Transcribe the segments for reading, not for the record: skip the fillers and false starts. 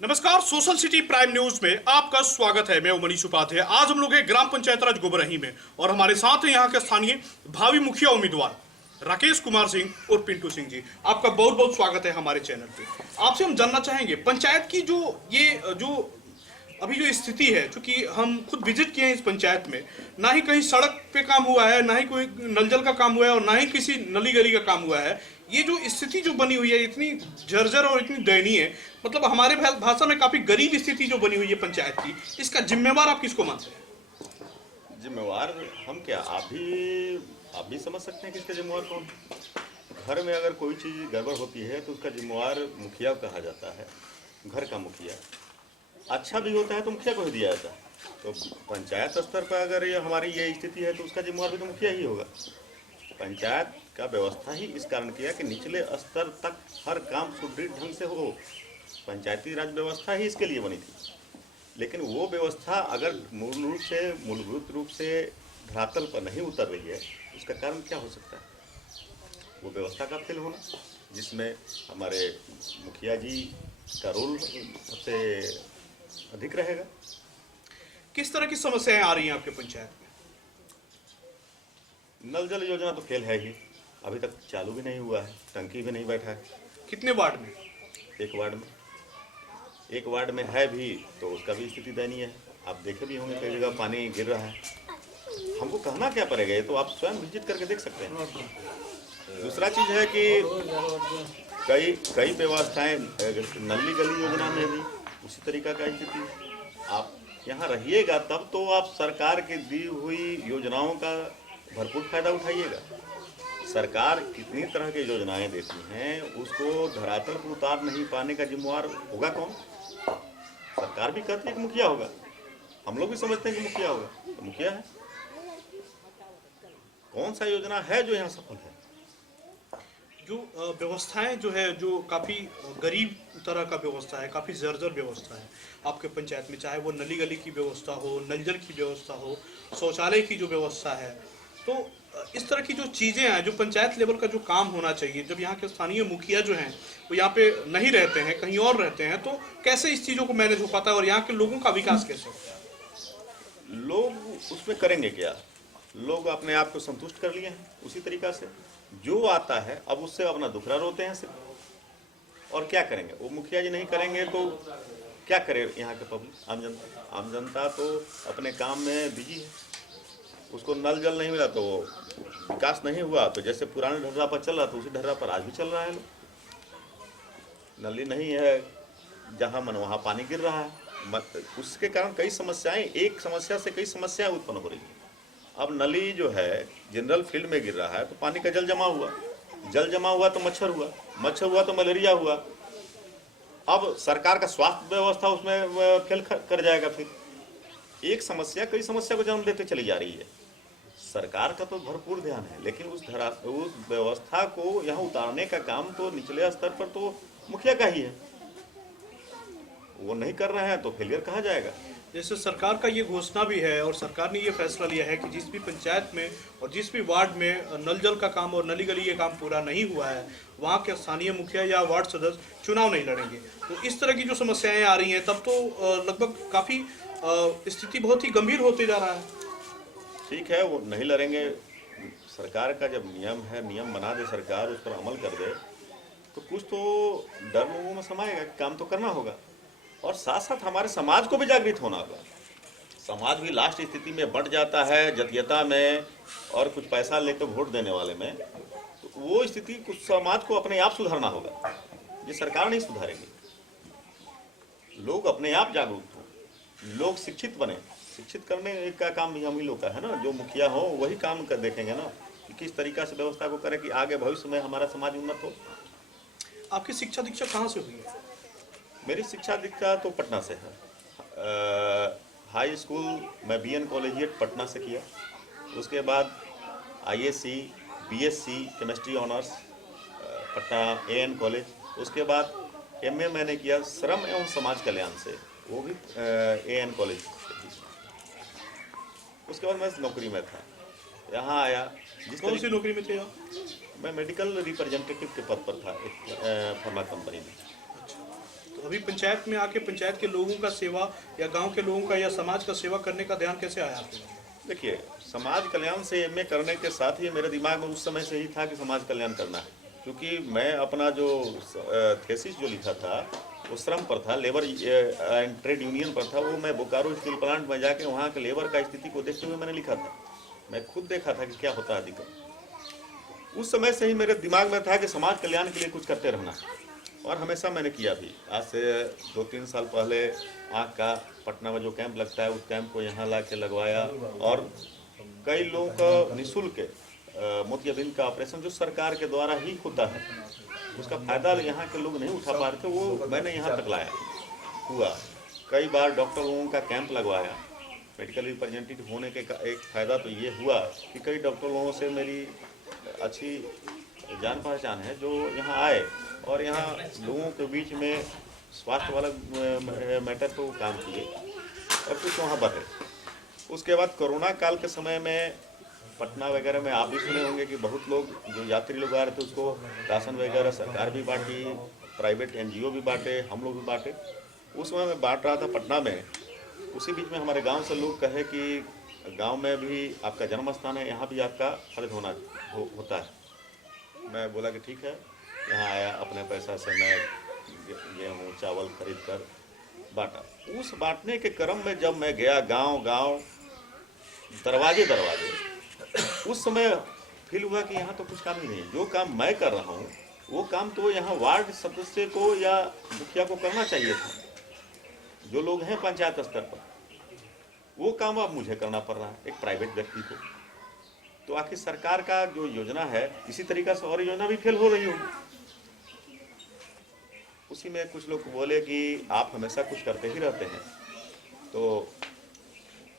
नमस्कार, social city prime news में आपका स्वागत है। मैं मनीष उपाध्याय। आज हम लोग हैं ग्राम पंचायत राज गोबरही में और हमारे साथ हैं यहाँ के स्थानीय भावी मुखिया उम्मीदवार राकेश कुमार सिंह और पिंटू सिंह जी। आपका बहुत बहुत स्वागत है हमारे चैनल पे। आपसे हम जानना चाहेंगे पंचायत की जो अभी जो स्थिति है, चूंकि हम खुद विजिट किए हैं इस पंचायत में, ना ही कहीं सड़क पे काम हुआ है, ना ही कोई नल जल का काम हुआ है और ना ही किसी नली गली का काम हुआ है। ये जो स्थिति जो बनी हुई है इतनी जर्जर और इतनी दयनीय है, मतलब हमारे भाषा में काफी गरीब स्थिति जो बनी हुई है पंचायत की, इसका जिम्मेवार आप किसको मानते हैं? जिम्मेवार हम क्या, आप भी समझ सकते हैं कि इसका जिम्मेवार कौन। घर में अगर कोई चीज़ गड़बड़ होती है तो उसका जिम्मेवार मुखिया कहा जाता है, घर का मुखिया। अच्छा भी होता है तो मुखिया को ही दिया जाता है। तो पंचायत स्तर पर अगर हमारी ये स्थिति है तो उसका जिम्मेवार भी तो मुखिया ही होगा। पंचायत का व्यवस्था ही इस कारण किया कि निचले स्तर तक हर काम सुदृढ़ ढंग से हो। पंचायती राज व्यवस्था ही इसके लिए बनी थी। लेकिन वो व्यवस्था अगर मूलभूत रूप से धरातल पर नहीं उतर रही है, उसका कारण क्या हो सकता है? वो व्यवस्था का फेल होना, जिसमें हमारे मुखिया जी का रोल सबसे अधिक रहेगा। किस तरह की समस्याएं आ रही हैं आपके पंचायत में? नल जल योजना तो फेल है ही, अभी तक चालू भी नहीं हुआ है, टंकी भी नहीं बैठा है। कितने वार्ड में? एक वार्ड में है भी तो उसका भी स्थिति दयनीय है। आप देखे भी होंगे कई जगह पानी गिर रहा है। हमको कहना क्या पड़ेगा, ये तो आप स्वयं विजिट करके देख सकते हैं। दूसरा चीज़ है कि कई व्यवस्थाएं नली गली योजना में भी उसी तरीका का स्थिति है। आप यहाँ रहिएगा तब तो आप सरकार की दी हुई योजनाओं का भरपूर फायदा उठाइएगा। सरकार कितनी तरह की योजनाएं देती हैं, उसको धरातल पर उतार नहीं पाने का जिम्मेवार होगा कौन? सरकार भी कहती है कि मुखिया होगा, हम लोग भी समझते हैं कि मुखिया होगा, तो मुखिया है। कौन सा योजना है जो यहाँ सफल है? जो व्यवस्थाएं जो है, जो काफ़ी गरीब तरह का व्यवस्था है, काफ़ी जर्जर व्यवस्था है आपके पंचायत में, चाहे वो नली गली की व्यवस्था हो, नल जल की व्यवस्था हो, शौचालय की जो व्यवस्था है। तो इस तरह की जो चीज़ें हैं, जो पंचायत लेवल का जो काम होना चाहिए, जब यहाँ के स्थानीय मुखिया जो हैं वो यहाँ पे नहीं रहते हैं, कहीं और रहते हैं, तो कैसे इस चीज़ों को मैनेज हो पाता है और यहाँ के लोगों का विकास कैसे होता है? लोग उसमें करेंगे क्या? लोग अपने आप को संतुष्ट कर लिए हैं उसी तरीका से, जो आता है अब उससे अपना दुखड़ा रोते हैं सिर्फ। और क्या करेंगे? वो मुखिया जी नहीं करेंगे तो क्या करे यहाँ के पब्लिक, आम जनता तो अपने काम में बिजी है। उसको नल जल नहीं मिला तो विकास नहीं हुआ, तो जैसे पुराने ढर्रा पर चल रहा था उसी ढर्रा पर आज भी चल रहा है। नली नहीं है जहाँ मन वहाँ पानी गिर रहा है। उसके कारण कई समस्याएं, एक समस्या से कई समस्याएं उत्पन्न हो रही हैं। अब नली जो है जनरल फील्ड में गिर रहा है तो पानी का जल जमा हुआ तो मच्छर हुआ तो मलेरिया हुआ। अब सरकार का स्वास्थ्य व्यवस्था उसमें फेल कर जाएगा। फिर एक समस्या कई समस्या को जन्म देते चली जा रही है। सरकार का तो भरपूर ध्यान है, लेकिन उस व्यवस्था को यहाँ उतारने का काम तो निचले स्तर पर तो मुखिया का ही है। वो नहीं कर रहे हैं तो फेलियर कहा जाएगा। जैसे सरकार का ये घोषणा भी है और सरकार ने ये फैसला लिया है कि जिस भी पंचायत में और जिस भी वार्ड में नल जल का काम और नली गली ये काम पूरा नहीं हुआ है, वहाँ के स्थानीय मुखिया या वार्ड सदस्य चुनाव नहीं लड़ेंगे। तो इस तरह की जो समस्याएं आ रही हैं, तब तो लगभग काफ़ी स्थिति बहुत ही गंभीर होते जा रहा है। ठीक है, वो नहीं लड़ेंगे। सरकार का जब नियम है, नियम बना दे सरकार, उस पर अमल कर दे तो कुछ तो डर लोगों में समाएगा कि काम तो करना होगा। और साथ साथ हमारे समाज को भी जागृत होना होगा। समाज भी लास्ट स्थिति में बढ़ जाता है जातीयता में और कुछ पैसा लेकर वोट देने वाले में। तो वो स्थिति कुछ समाज को अपने आप सुधारना होगा, ये सरकार नहीं सुधारेगी। लोग अपने आप जागरूक हो, लोग शिक्षित बने। शिक्षित करने का काम भी हम ही लोग का है ना। जो मुखिया हो वही काम कर देखेंगे ना कि किस तरीका से व्यवस्था को करें कि आगे भविष्य में हमारा समाज उन्नत हो। आपकी शिक्षा दीक्षा कहाँ से हुई है? मेरी शिक्षा दीक्षा तो पटना से है। हाई स्कूल मैं BN कॉलेजिएट पटना से किया। उसके बाद ISc BSc chemistry honours Patna AN college. उसके बाद MA मैंने किया श्रम एवं समाज कल्याण से, वो भी AN कॉलेज से। उसके बाद मैं नौकरी में था, यहाँ आया। कौन सी नौकरी में थे आप? मैं मेडिकल रिप्रेजेंटेटिव के पद पर था एक फार्मा कंपनी में। तो अभी पंचायत में आके पंचायत के लोगों का सेवा या गांव के लोगों का या समाज का सेवा करने का ध्यान कैसे आया आपको? देखिए, समाज कल्याण से एमए करने के साथ ही मेरे दिमाग में उस समय से ही था कि समाज कल्याण करना है, क्योंकि मैं अपना जो थेसिस जो लिखा था वो श्रम पर था, लेबर एंड ट्रेड यूनियन पर था। वो मैं बोकारो स्टील प्लांट में जाके वहाँ के लेबर का स्थिति को देखते हुए मैंने लिखा था। मैं खुद देखा था कि क्या होता है दिक्कत। उस समय से ही मेरे दिमाग में था कि समाज कल्याण के लिए कुछ करते रहना, और हमेशा मैंने किया भी। आज से 2-3 साल पहले आँख का पटना में जो कैंप लगता है उस कैंप को यहाँ ला के लगवाया, और कई लोगों का निःशुल्क मोतियाबिंद का ऑपरेशन जो सरकार के द्वारा ही होता है, उसका फायदा यहाँ के लोग नहीं उठा पा रहे थे, वो मैंने यहाँ तक लाया हुआ। कई बार डॉक्टर लोगों का कैंप लगवाया। मेडिकल रिप्रेजेंटेटिव होने के एक फ़ायदा तो ये हुआ कि कई डॉक्टर लोगों से मेरी अच्छी जान पहचान है, जो यहाँ आए और यहाँ लोगों के बीच में स्वास्थ्य वाला मैटर पर वो काम किए और कुछ वहाँ बढ़े। उसके बाद कोरोना काल के समय में पटना वगैरह में आप भी सुने होंगे कि बहुत लोग जो यात्री लोग आ रहे थे उसको राशन वगैरह सरकार भी बांटी, प्राइवेट एनजीओ भी बांटे, हम लोग भी बांटे। उस समय मैं बांट रहा था पटना में। उसी बीच में हमारे गांव से लोग कहे कि गांव में भी आपका जन्म स्थान है, यहाँ भी आपका फर्ज होता है। मैं बोला कि ठीक है। यहाँ आया, अपने पैसा से मैं गेहूँ चावल खरीद कर बांटा। उस बांटने के क्रम में जब मैं गया गांव गांव, दरवाजे दरवाजे, उस समय फील हुआ कि यहाँ तो कुछ काम ही नहीं है। जो काम मैं कर रहा हूँ वो काम तो यहाँ वार्ड सदस्य को या मुखिया को करना चाहिए था, जो लोग हैं पंचायत स्तर पर। वो काम अब मुझे करना पड़ रहा है, एक प्राइवेट व्यक्ति को। तो आखिर सरकार का जो योजना है, इसी तरीका से और योजना भी फेल हो रही होगी। उसी में कुछ लोग बोले कि आप हमेशा कुछ करते ही रहते हैं, तो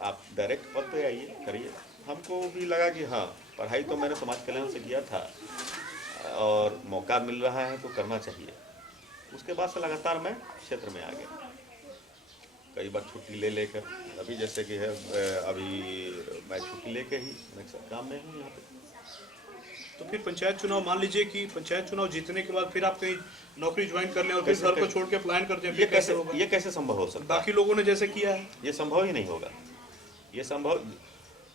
आप डायरेक्ट पद पे आइए, करिए। हमको भी लगा कि हाँ, पढ़ाई तो मैंने समाज कल्याण से किया था और मौका मिल रहा है तो करना चाहिए। उसके बाद से लगातार मैं क्षेत्र में आ गया, कई बार छुट्टी ले लेकर। अभी जैसे कि है, अभी मैं छुट्टी लेके ही मैं काम में हूँ यहाँ पे। तो फिर पंचायत चुनाव, मान लीजिए कि पंचायत चुनाव जीतने के बाद फिर आप कहीं नौकरी ज्वाइन कर लें और फिर घर को छोड़ के प्लान करते हैं, फिर कैसे होगा? ये कैसे संभव हो सकता है? बाकी लोगों ने जैसे किया है, ये संभव ही नहीं होगा। ये संभव,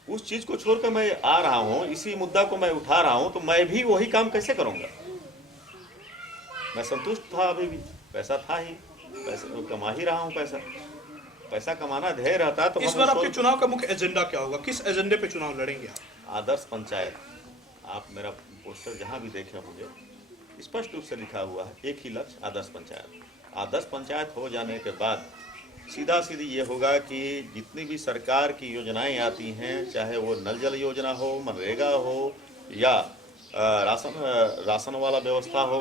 उस चीज को छोड़कर मैं आ रहा हूँ, इसी मुद्दा को मैं उठा रहा हूँ, तो मैं भी वही काम कैसे करूंगा? मैं संतुष्ट था, अभी भी पैसा था ही, पैसा कमा ही रहा हूँ। पैसा कमाना ध्येय रहता तो इस बार आपके चुनाव का मुख्य एजेंडा क्या होगा? किस एजेंडे पे चुनाव लड़ेंगे आप? आदर्श पंचायत। आप मेरा पोस्टर जहाँ भी देखे होंगे स्पष्ट रूप से लिखा हुआ है, एक ही लक्ष्य, आदर्श पंचायत। आदर्श पंचायत हो जाने के बाद सीधा सीधी ये होगा कि जितनी भी सरकार की योजनाएं आती हैं, चाहे वो नल जल योजना हो, मनरेगा हो, या राशन वाला व्यवस्था हो,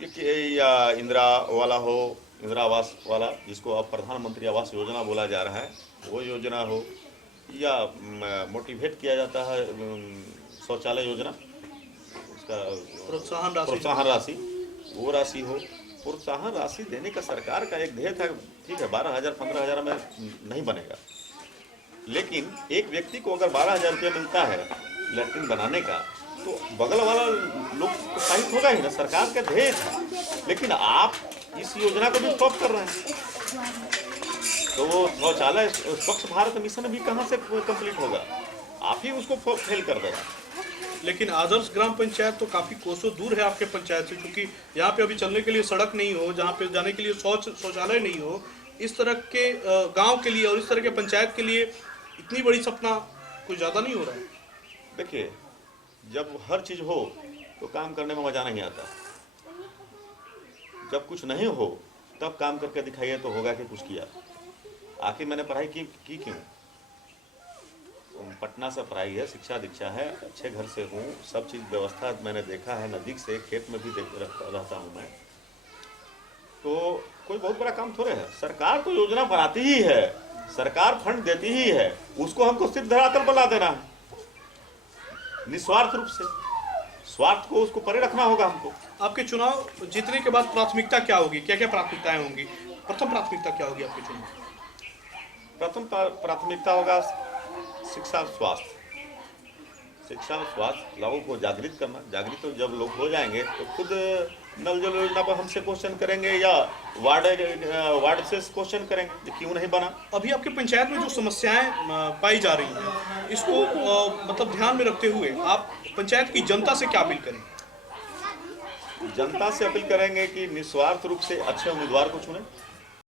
या इंदिरा वाला हो, इंदिरा आवास वाला, जिसको अब प्रधानमंत्री आवास योजना बोला जा रहा है, वो योजना हो, या मोटिवेट किया जाता है शौचालय योजना, उसका प्रोत्साहन राशि, वो राशि हो। प्रोत्साहन राशि देने का सरकार का एक ध्येय था। ठीक है, 12,000 15,000 में नहीं बनेगा, लेकिन एक व्यक्ति को अगर 12,000 रुपया मिलता है लैट्रिन बनाने का, तो बगल वाला लोग प्रोत्साहित होगा ही ना। सरकार का ध्येय था, लेकिन आप इस योजना को भी स्टॉप कर रहे हैं, तो वो शौचालय स्वच्छ भारत मिशन भी कहाँ से कंप्लीट होगा? आप ही उसको फेल कर दे रहे हैं। लेकिन आदर्श ग्राम पंचायत तो काफी कोसों दूर है आपके पंचायत से, क्योंकि यहाँ पे अभी चलने के लिए सड़क नहीं हो, जहाँ पे जाने के लिए शौचालय नहीं हो, इस तरह के गांव के लिए और इस तरह के पंचायत के लिए इतनी बड़ी सपना कुछ ज्यादा नहीं हो रहा है। देखिए, जब हर चीज हो तो काम करने में मजा नहीं आता। जब कुछ नहीं हो तब काम करके दिखाइए तो होगा कि कुछ किया। आखिर मैंने पढ़ाई की क्यों? पटना से पढ़ाई है, शिक्षा दीक्षा है, अच्छे घर से हूँ, सब चीज़ व्यवस्था मैंने देखा है, नज़दीक से खेत में भी रहता हूँ मैं। तो कोई बहुत बड़ा काम थोड़े है। सरकार तो योजना बनाती ही है, सरकार फंड देती ही है, उसको हमको सिर्फ धरातल पर ला देना है, निस्वार्थ रूप से। स्वार्थ को उसको परे रखना होगा हमको। आपके चुनाव जीतने के बाद प्राथमिकता क्या होगी? क्या क्या प्राथमिकताएं होंगी? प्रथम प्राथमिकता क्या होगी आपके चुनाव? प्रथम प्राथमिकता होगा शिक्षा और स्वास्थ्य। शिक्षा और स्वास्थ्य लोगों को जागृत करना। जागृत तो जब लोग हो जाएंगे तो खुद नल जल योजना पर हमसे क्वेश्चन करेंगे या वार्ड से क्वेश्चन करेंगे कि क्यों नहीं बना। अभी आपके पंचायत में जो समस्याएं पाई जा रही हैं, इसको मतलब ध्यान में रखते हुए आप पंचायत की जनता से क्या अपील करें? जनता से अपील करेंगे कि निस्वार्थ रूप से अच्छे उम्मीदवार को चुनें